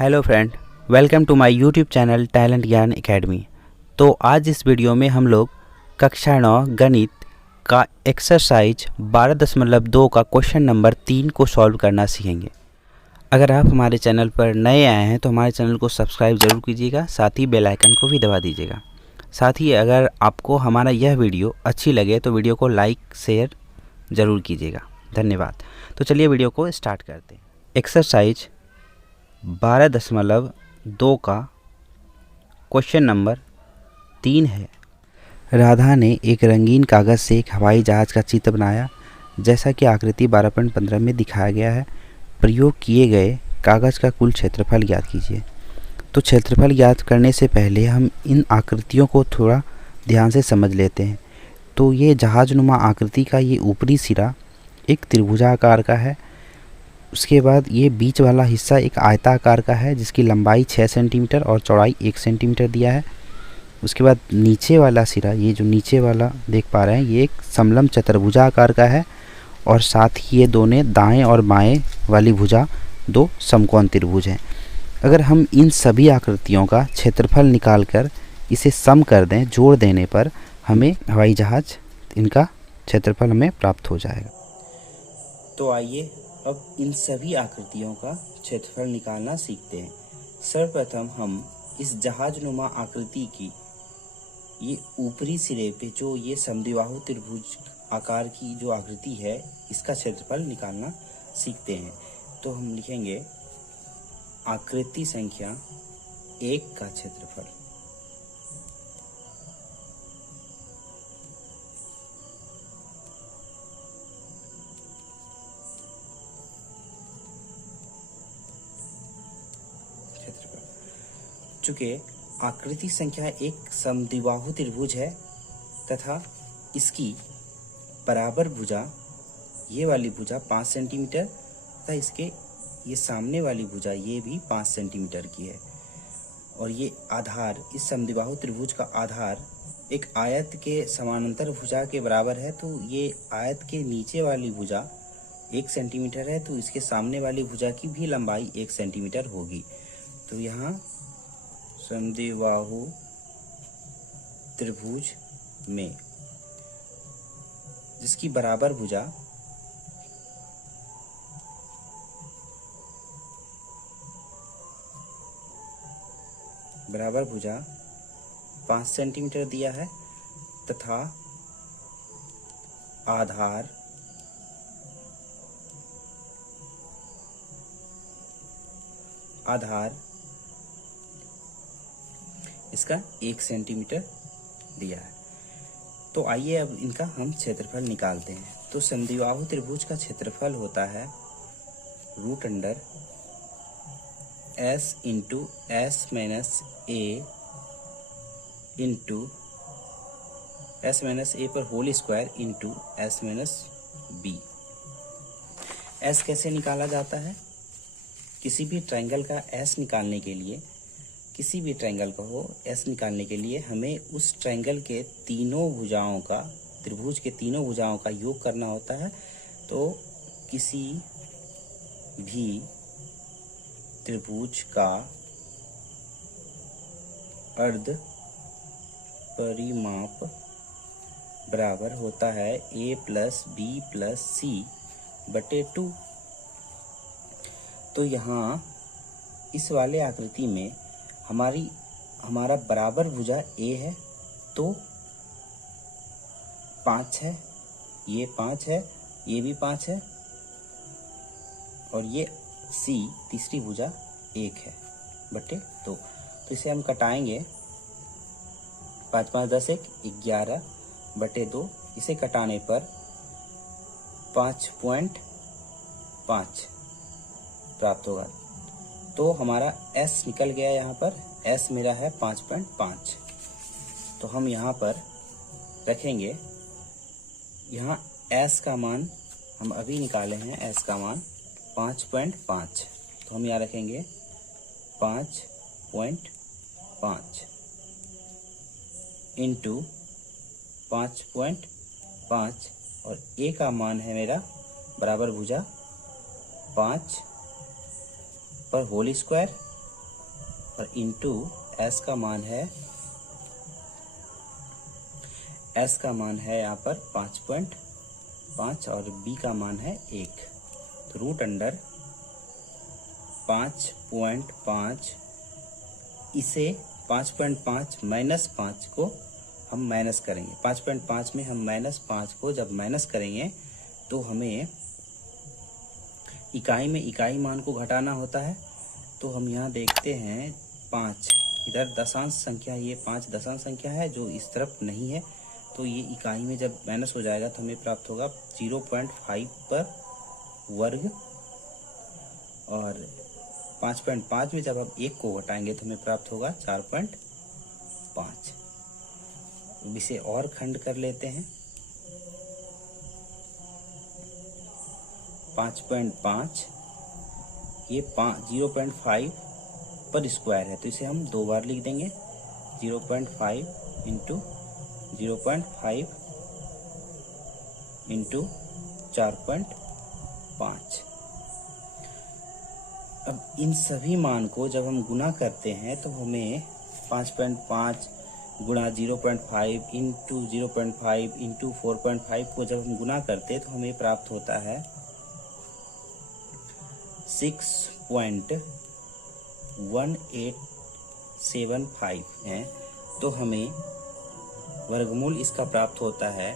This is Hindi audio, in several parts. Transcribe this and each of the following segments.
Hello friend, welcome to my YouTube channel Talent Gyan Academy. तो आज इस वीडियो में हम लोग कक्षा 9 गणित का एक्सरसाइज 12.2 का क्वेश्चन नंबर 3 को सॉल्व करना सीखेंगे। अगर आप हमारे चैनल पर नए आए हैं तो हमारे चैनल को सब्सक्राइब ज़रूर कीजिएगा, साथ ही बेल आइकन को भी दबा दीजिएगा। साथ ही अगर आपको हमारा यह वीडियो अच्छी लगे तो वीडियो को लाइक शेयर ज़रूर कीजिएगा। धन्यवाद। तो चलिए वीडियो को स्टार्ट करते हैं। एक्सरसाइज 12.2 का क्वेश्चन नंबर 3 है। राधा ने एक रंगीन कागज़ से एक हवाई जहाज़ का चित्र बनाया, जैसा कि आकृति 12.15 में दिखाया गया है। प्रयोग किए गए कागज़ का कुल क्षेत्रफल ज्ञात कीजिए। तो क्षेत्रफल ज्ञात करने से पहले हम इन आकृतियों को थोड़ा ध्यान से समझ लेते हैं। तो ये जहाज़नुमा आकृति का ये ऊपरी सिरा एक त्रिभुजाकार का है। उसके बाद ये बीच वाला हिस्सा एक आयताकार का है, जिसकी लंबाई 6 सेंटीमीटर और चौड़ाई 1 सेंटीमीटर दिया है। उसके बाद नीचे वाला सिरा, ये जो नीचे वाला देख पा रहे हैं, ये एक समलंब चतुर्भुजाकार का है और साथ ही ये दोनों दाएं और बाएं वाली भुजा दो समकोण त्रिभुज हैं। अगर हम इन सभी आकृतियों का क्षेत्रफल निकाल कर इसे सम कर दें, जोड़ देने पर हमें हवाई जहाज़ इनका क्षेत्रफल हमें प्राप्त हो जाएगा। तो आइए अब इन सभी आकृतियों का क्षेत्रफल निकालना सीखते हैं। सर्वप्रथम हम इस जहाज़नुमा आकृति की ये ऊपरी सिरे पे जो ये समद्विबाहु त्रिभुज आकार की जो आकृति है, इसका क्षेत्रफल निकालना सीखते हैं। तो हम लिखेंगे आकृति संख्या 1 का क्षेत्रफल। चूँकि आकृति संख्या 1 समद्विबाहु त्रिभुज है तथा इसकी बराबर भुजा, ये वाली भुजा 5 सेंटीमीटर तथा इसके ये सामने वाली भुजा ये भी 5 सेंटीमीटर की है, और ये आधार, इस समद्विबाहु त्रिभुज का आधार एक आयत के समानांतर भुजा के बराबर है। तो ये आयत के नीचे वाली भुजा 1 सेंटीमीटर है, तो इसके सामने वाली भुजा की भी लंबाई 1 सेंटीमीटर होगी। तो यहाँ समद्विबाहु त्रिभुज में जिसकी बराबर भुजा बराबर भुजा 5 सेंटीमीटर दिया है तथा आधार इसका 1 सेंटीमीटर दिया है। तो आइए अब इनका हम क्षेत्रफल निकालते हैं। तो समद्विबाहु त्रिभुज का क्षेत्रफल होता है √(s into s minus a पर whole square into s minus b। s कैसे निकाला जाता है? किसी भी ट्रायंगल का s निकालने के लिए, किसी भी ट्रायंगल का हो s निकालने के लिए हमें उस ट्रायंगल के तीनों भुजाओं का, त्रिभुज के तीनों भुजाओं का योग करना होता है। तो किसी भी त्रिभुज का अर्ध परिमाप बराबर होता है a plus b plus c बटे 2। तो यहाँ इस वाले आकृति में हमारा बराबर भुजा a है, तो 5 है, ये 5 है, ये भी 5 है, और ये c तीसरी भुजा 1 है बटे 2। तो इसे हम कटाएंगे, 5 5 10 1 11 बटे 2। इसे कटाने पर 5.5 प्राप्त होगा। तो हमारा s निकल गया, यहाँ पर s मेरा है 5.5। तो हम यहाँ पर रखेंगे, यहाँ s का मान हम अभी निकाले हैं, s का मान 5.5। तो हम यहाँ रखेंगे 5.5 इंटू 5.5, और a का मान है मेरा बराबर भुजा 5 पर होल स्क्वायर और इंटू एस का मान है यहाँ पर 5.5 और बी का मान है 1। तो रूट अंडर 5.5, इसे 5.5 माइनस 5 को हम माइनस करेंगे। 5.5 में हम -5 को जब माइनस करेंगे तो हमें इकाई में इकाई मान को घटाना होता है। तो हम यहाँ देखते हैं 5, इधर दशांश संख्या, ये 5 दशांश संख्या है जो इस तरफ नहीं है, तो ये इकाई में जब माइनस हो जाएगा तो हमें प्राप्त होगा 0.5 पर वर्ग, और 5.5 में जब हम 1 को घटाएंगे तो हमें प्राप्त होगा 4.5। इसे और खंड कर लेते हैं। 5.5 ये 0.5 पर स्क्वायर है, तो इसे हम 2 बार लिख देंगे। 0.5 इंटू 0.5 इंटू 4.5। अब इन सभी मान को जब हम गुना करते हैं तो हमें 5.5 गुणा 0.5 इंटू 0.5 इंटू 4.5 को जब हम गुना करते हैं तो हमें प्राप्त होता है 6.1875 है। तो हमें वर्गमूल इसका प्राप्त होता है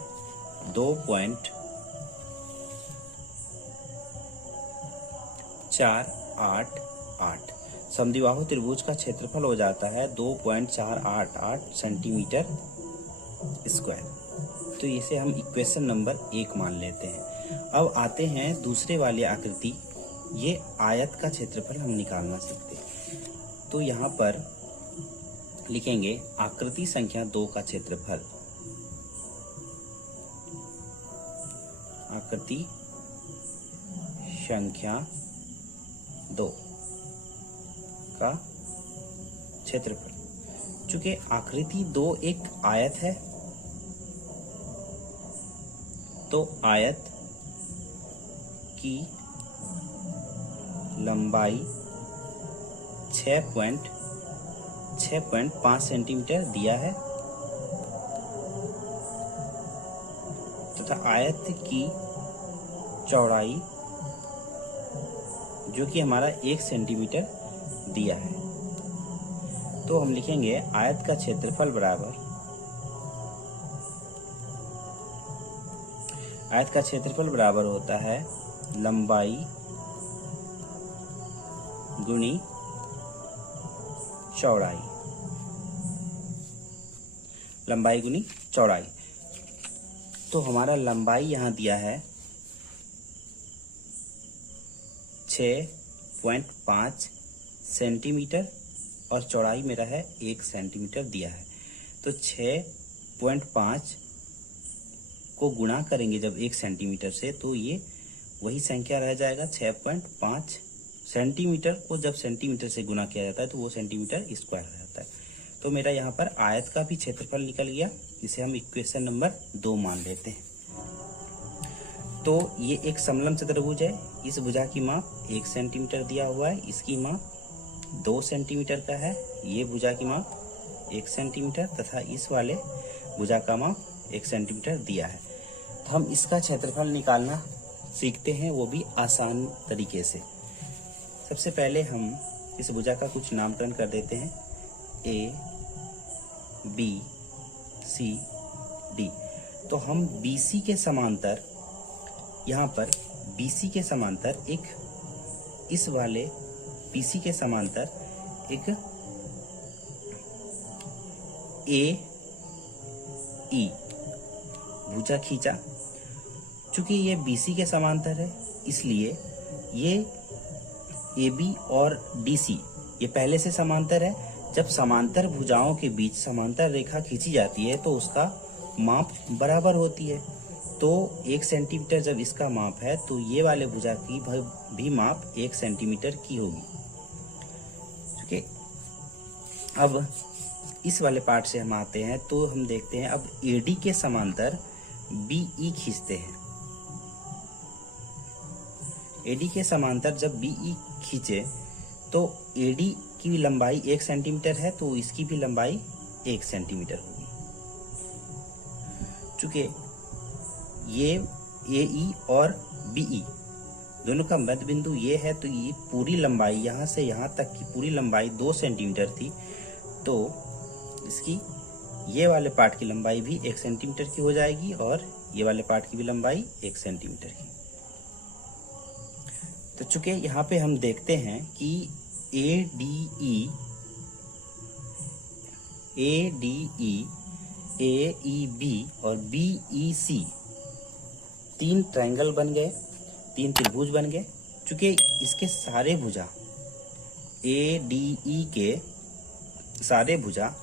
2.488। समद्विबाहु त्रिभुज का क्षेत्रफल हो जाता है 2.488 सेंटीमीटर स्क्वायर। तो इसे हम इक्वेशन नंबर 1 मान लेते हैं। अब आते हैं दूसरे वाली आकृति। ये आयत का क्षेत्रफल हम निकालना सीखते हैं। तो यहाँ पर लिखेंगे आकृति संख्या 2 का क्षेत्रफल। आकृति संख्या 2 का क्षेत्रफल। चूंकि आकृति 2 एक आयत है, तो आयत की लंबाई 6.5 सेंटीमीटर दिया है तथा आयत की चौड़ाई जो कि हमारा 1 सेंटीमीटर दिया है। तो हम लिखेंगे आयत का क्षेत्रफल बराबर, आयत का क्षेत्रफल बराबर होता है लंबाई गुणी चौड़ाई। लंबाई गुणी चौड़ाई। तो हमारा लंबाई यहाँ दिया है 6.5 सेंटीमीटर और चौड़ाई मेरा है 1 सेंटीमीटर दिया है। तो 6.5 को गुणा करेंगे जब 1 सेंटीमीटर से, तो ये वही संख्या रह जाएगा। 6.5 सेंटीमीटर को जब सेंटीमीटर से गुना किया जाता है तो वो सेंटीमीटर स्क्वायर हो जाता है। तो मेरा यहाँ पर आयत का भी क्षेत्रफल निकल गया। इसे हम इक्वेशन नंबर 2 मान लेते हैं। तो ये एक समलंब चतुर्भुज है। इस भुजा की माप 1 सेंटीमीटर दिया हुआ है, इसकी माप 2 सेंटीमीटर का है। ये भुजा की माप 1 सेंटीमीटर तथा इस वाले भुजा का माप 1 सेंटीमीटर दिया है। तो हम इसका क्षेत्रफल निकालना सीखते हैं, वो भी आसान तरीके से। सबसे पहले हम इस भुजा का कुछ नामकरण कर देते हैं। A, B, C, D। तो हम BC के समांतर, यहाँ पर BC के समांतर एक, इस वाले BC के समांतर एक AE भुजा खींचा। चूंकि ये BC के समांतर है इसलिए ये AB और DC ये पहले से समांतर है। जब समांतर भुजाओं के बीच समांतर रेखा खींची जाती है तो उसका माप बराबर होती है। तो 1 सेंटीमीटर जब इसका माप है तो ये वाले भुजा की भी माप 1 सेंटीमीटर की होगी। ठीक है। अब इस वाले पार्ट से हम आते हैं तो हम देखते हैं अब AD के समांतर BE खींचते हैं। AD के समांतर जब BE खींचे तो AD इसकी भी लंबाई 1 सेंटीमीटर है तो इसकी भी लंबाई 1 सेंटीमीटर होगी। चूंकि ये AE और BE दोनों का मध्य बिंदु ये है तो ये पूरी लंबाई यहाँ से यहाँ तक की पूरी लंबाई 2 सेंटीमीटर थी, तो इसकी ये वाले पार्ट की लंबाई भी 1 सेंटीमीटर की हो जाएगी और ये वाले पार्ट की भी लंबाई 1 सेंटीमीटर की। तो चूंकि यहाँ पे हम देखते हैं कि ADE, AEB और BEC 3 ट्रायंगल बन गए, 3 त्रिभुज बन गए। चूंकि इसके सारे भुजा ADE के सारे भुजा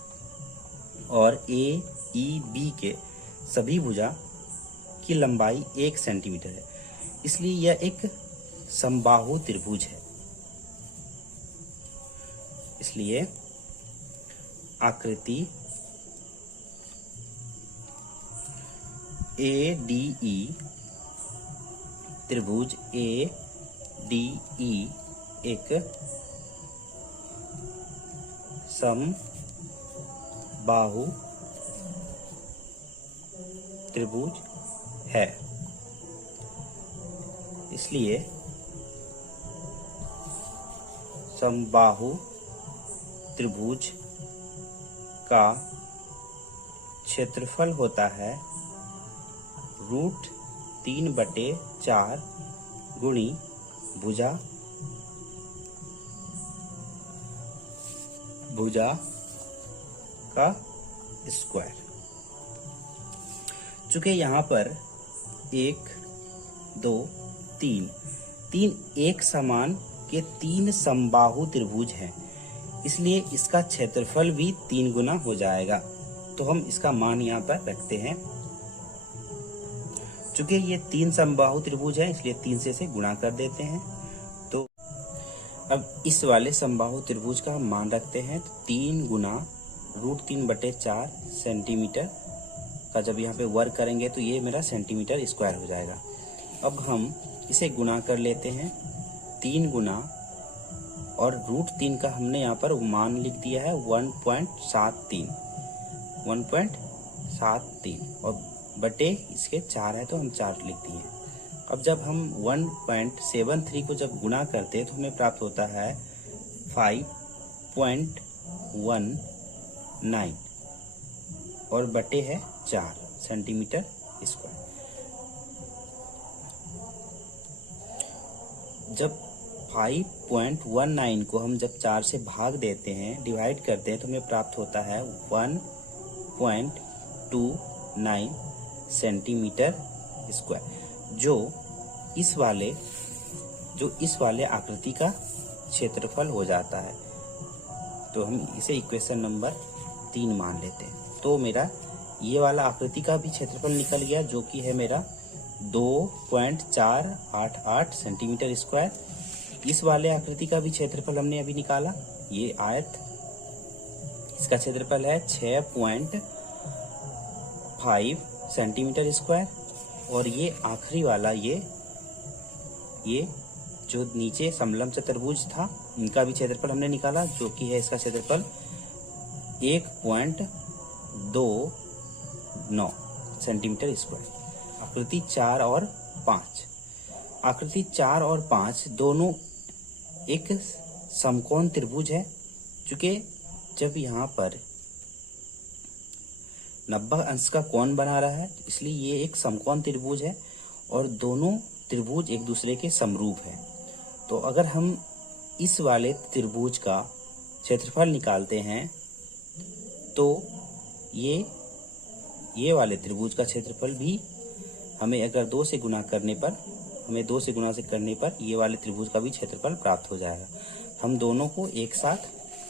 और AEB के सभी भुजा की लंबाई 1 सेंटीमीटर है, इसलिए यह एक समबाहु त्रिभुज है। इसलिए आकृति ADE त्रिभुज ADE एक समबाहु त्रिभुज है। इसलिए समबाहु त्रिभुज का क्षेत्रफल होता है √3/4 गुणी भुजा का स्क्वायर। चूंकि यहाँ पर 1 2 3 एक समान के 3 समबाहु त्रिभुज हैं, इसलिए इसका क्षेत्रफल भी 3 गुना हो जाएगा। तो हम इसका मान यहाँ पर रखते हैं। चूंकि ये 3 समबाहु त्रिभुज है इसलिए 3 से इसे गुणा कर देते हैं। तो अब इस वाले समबाहु त्रिभुज का हम मान रखते हैं, तो 3 गुना √3/4 सेंटीमीटर का जब यहाँ पे वर्ग करेंगे तो ये मेरा सेंटीमीटर स्क्वायर हो जाएगा। अब हम इसे गुणा कर लेते हैं, 3 गुना और √3 का हमने यहाँ पर मान लिख दिया है 1.73 और बटे इसके 4 है तो हम 4 लिख दिए। अब जब हम 1.73 को जब गुणा करते हैं तो हमें प्राप्त होता है 5.19 और बटे है 4 सेंटीमीटर स्क्वायर। जब 5.19 को हम जब 4 से भाग देते हैं, डिवाइड करते हैं, तो हमें प्राप्त होता है 1.29 सेंटीमीटर स्क्वायर, जो इस वाले आकृति का क्षेत्रफल हो जाता है। तो हम इसे इक्वेशन नंबर 3 मान लेते हैं। तो मेरा ये वाला आकृति का भी क्षेत्रफल निकल गया, जो कि है मेरा 2.488 सेंटीमीटर स्क्वायर। इस वाले आकृति का भी क्षेत्रफल हमने अभी निकाला, ये आयत, इसका क्षेत्रफल है 6.5 सेंटीमीटर स्क्वायर। और ये आखिरी वाला ये जो नीचे समलंब चतुर्भुज था, इनका भी क्षेत्रफल हमने निकाला, जो कि है इसका क्षेत्रफल 1.29 सेंटीमीटर स्क्वायर। आकृति 4 और 5 दोनों एक समकोण त्रिभुज है। चूंकि जब यहाँ पर 90 अंश का कोण बना रहा है, इसलिए ये एक समकोण त्रिभुज है और दोनों त्रिभुज एक दूसरे के समरूप है। तो अगर हम इस वाले त्रिभुज का क्षेत्रफल निकालते हैं तो ये वाले त्रिभुज का क्षेत्रफल भी हमें अगर 2 से गुणा करने पर ये वाले त्रिभुज का भी क्षेत्रफल प्राप्त हो जाएगा। हम दोनों को एक साथ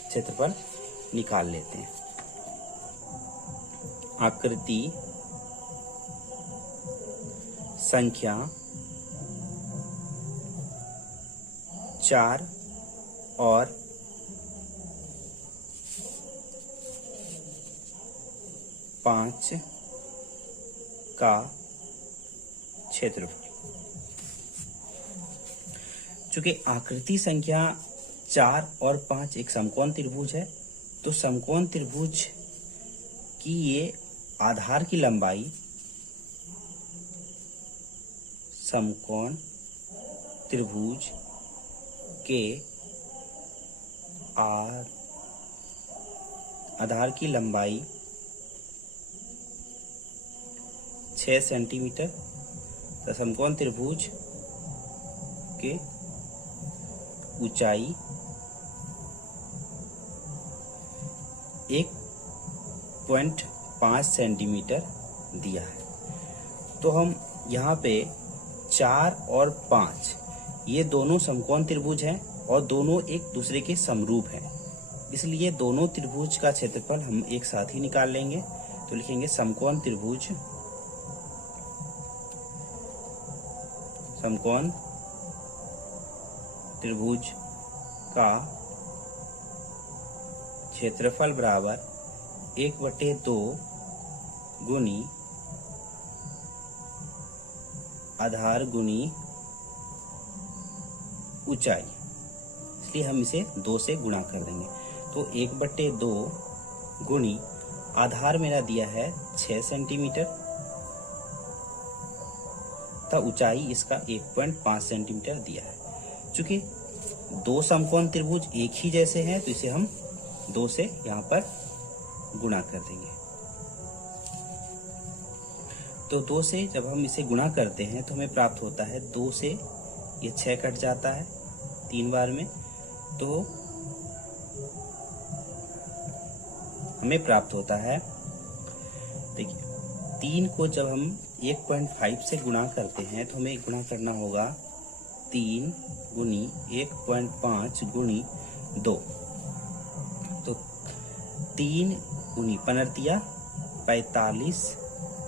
क्षेत्रफल निकाल लेते हैं। आकृति संख्या 4 और 5 का क्षेत्रफल। चूंकि आकृति संख्या 4 और 5 एक समकोण त्रिभुज है, तो समकोण त्रिभुज की ये आधार की लंबाई, समकोण त्रिभुज के आधार की लंबाई 6 सेंटीमीटर, तो समकोण त्रिभुज के ऊंचाई 1.5 सेंटीमीटर दिया है। तो हम यहाँ पे 4 और 5 ये दोनों समकोण त्रिभुज हैं और दोनों एक दूसरे के समरूप हैं, इसलिए दोनों त्रिभुज का क्षेत्रफल हम एक साथ ही निकाल लेंगे। तो लिखेंगे समकोण त्रिभुज का क्षेत्रफल बराबर 1/2 गुनी आधार गुनी ऊंचाई, इसलिए हम इसे 2 से गुणा कर देंगे। तो 1/2 गुनी आधार मेरा दिया है 6 सेंटीमीटर, तथा ऊंचाई इसका 1.5 सेंटीमीटर दिया है। चूंकि दो समकोण त्रिभुज एक ही जैसे हैं, तो इसे हम 2 से यहाँ पर गुणा कर देंगे। तो 2 से जब हम इसे गुणा करते हैं तो हमें प्राप्त होता है 2 से ये 6 कट जाता है 3 बार में, तो हमें प्राप्त होता है, देखिए 3 को जब हम 1.5 से गुणा करते हैं तो हमें गुणा करना होगा 3 गुनी 1.5 गुनी 2, तो 3 गुनी 15 45,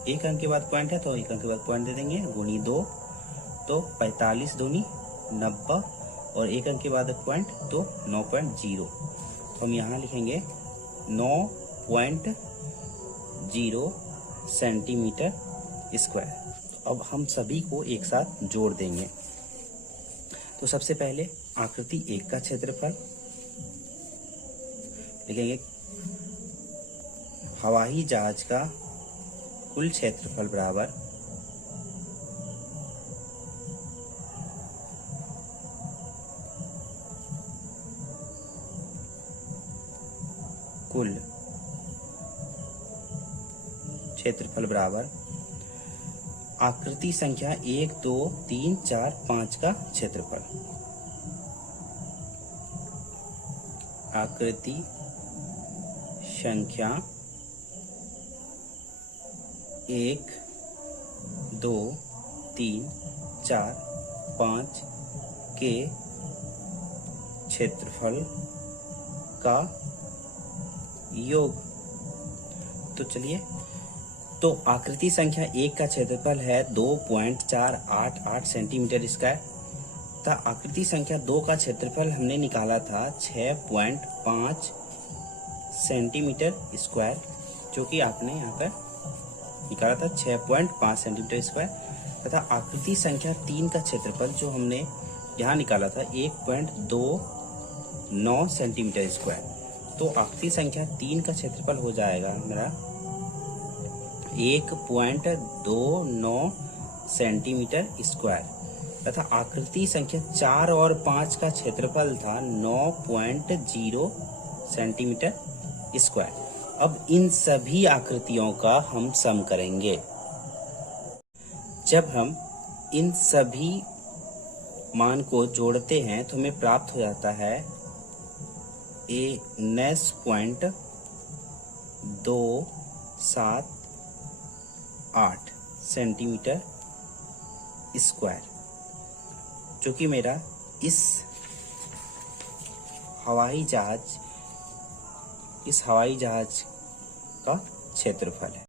एक अंक के बाद पॉइंट है तो एक अंक के बाद पॉइंट दे देंगे, गुनी 2, तो 45 दूनी 90 और एक अंक के बाद पॉइंट तो 9.0, तो हम यहाँ लिखेंगे 9.0 सेंटीमीटर स्क्वायर। अब हम सभी को एक साथ जोड़ देंगे। तो सबसे पहले आकृति 1 का क्षेत्रफल लिखेंगे, हवाई जहाज का कुल क्षेत्रफल बराबर कुल क्षेत्रफल बराबर आकृति संख्या 1 2 3 4 5 का क्षेत्रफल। आकृति संख्या 1 2 3 4 5 के क्षेत्रफल का योग। तो चलिए, तो आकृति संख्या 1 का क्षेत्रफल है 2.488 सेंटीमीटर स्क्वायर, तथा आकृति संख्या 2 का क्षेत्रफल हमने निकाला था 6.5 सेंटीमीटर स्क्वायर, जो कि आपने यहाँ पर निकाला था 6.5 सेंटीमीटर स्क्वायर, तथा आकृति संख्या 3 का क्षेत्रफल जो हमने यहाँ निकाला था 1.29 सेंटीमीटर स्क्वायर। तो आकृति संख्या 3 का क्षेत्रफल हो जाएगा मेरा 1.29 सेंटीमीटर स्क्वायर, तथा आकृति संख्या 4 और 5 का क्षेत्रफल था 9.0 सेंटीमीटर स्क्वायर। अब इन सभी आकृतियों का हम सम करेंगे। जब हम इन सभी मान को जोड़ते हैं तो हमें प्राप्त हो जाता है 19.278 सेंटीमीटर स्क्वायर, जो कि मेरा इस हवाई जहाज का क्षेत्रफल है।